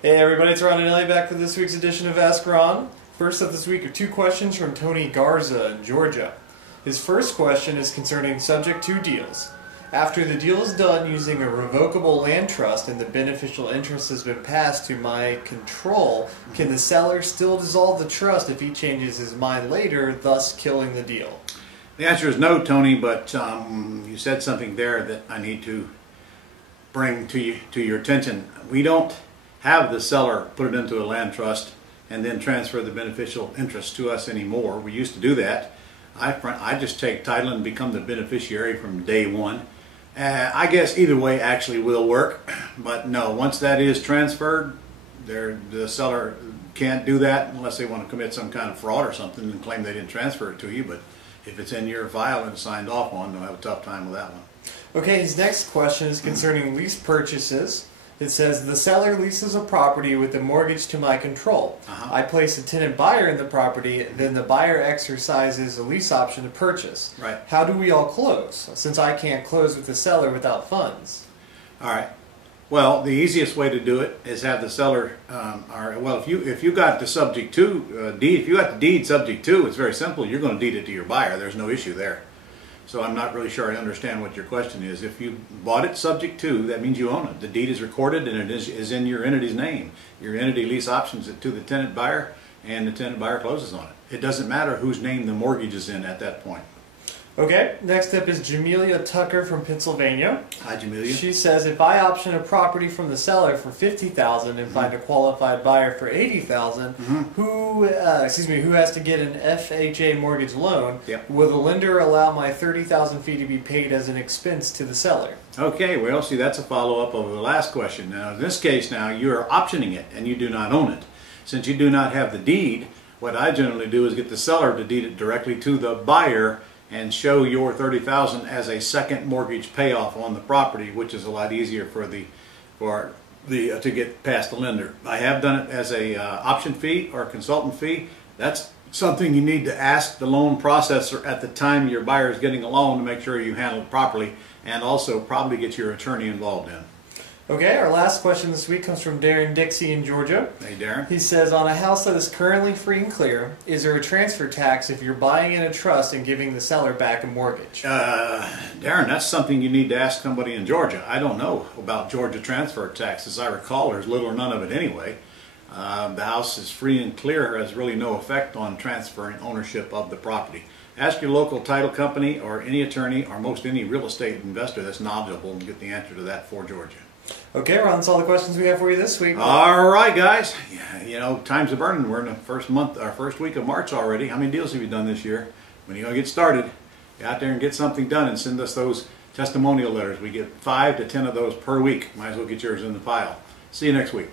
Hey everybody, it's Ron and Ellie back with this week's edition of Ask Ron. First up this week are two questions from Tony Garza in Georgia. His first question is concerning subject to deals. After the deal is done using a revocable land trust and the beneficial interest has been passed to my control, can the seller still dissolve the trust if he changes his mind later, thus killing the deal? The answer is no, Tony, but you said something there that I need to bring to your attention. We don't have the seller put it into a land trust and then transfer the beneficial interest to us anymore. We used to do that. I just take title and become the beneficiary from day one. I guess either way actually will work, but no, once that is transferred, the seller can't do that unless they want to commit some kind of fraud or something and claim they didn't transfer it to you. But if it's in your file and signed off on, they'll have a tough time with that one. Okay, his next question is concerning lease purchases. It says, the seller leases a property with the mortgage to my control. I place a tenant buyer in the property, then the buyer exercises a lease option to purchase. Right. How do we all close, since I can't close with the seller without funds? All right. Well, the easiest way to do it is have the seller, if you got the subject to deed, if you got the deed subject to, it's very simple. You're going to deed it to your buyer. There's no issue there. So I'm not really sure I understand what your question is. If you bought it subject to, that means you own it. The deed is recorded and it is in your entity's name. Your entity lease options it to the tenant buyer and the tenant buyer closes on it. It doesn't matter whose name the mortgage is in at that point. Okay, next up is Jamelia Tucker from Pennsylvania. Hi, Jamelia. She says, if I option a property from the seller for $50,000 and find a qualified buyer for $80,000, who has to get an FHA mortgage loan, will the lender allow my $30,000 fee to be paid as an expense to the seller? Okay, well, see, that's a follow-up of the last question. Now, in this case, now you are optioning it and you do not own it. Since you do not have the deed, what I generally do is get the seller to deed it directly to the buyer and show your $30,000 as a second mortgage payoff on the property, which is a lot easier to get past the lender. I have done it as a option fee or a consultant fee. That's something you need to ask the loan processor at the time your buyer is getting a loan to make sure you handle it properly, and also probably get your attorney involved in. Okay, our last question this week comes from Darren Dixie in Georgia. Hey, Darren. He says, on a house that is currently free and clear, is there a transfer tax if you're buying in a trust and giving the seller back a mortgage? Darren, that's something you need to ask somebody in Georgia. I don't know about Georgia transfer tax. As I recall, there's little or none of it anyway. The house is free and clear, has really no effect on transferring ownership of the property. Ask your local title company or any attorney or most any real estate investor that's knowledgeable and get the answer to that for Georgia. Okay, Ron, that's all the questions we have for you this week. All right, guys. Yeah, you know, time's a burning. We're in the first week of March already. How many deals have you done this year? When you're going to get started, get out there and get something done and send us those testimonial letters. We get 5 to 10 of those per week. Might as well get yours in the file. See you next week.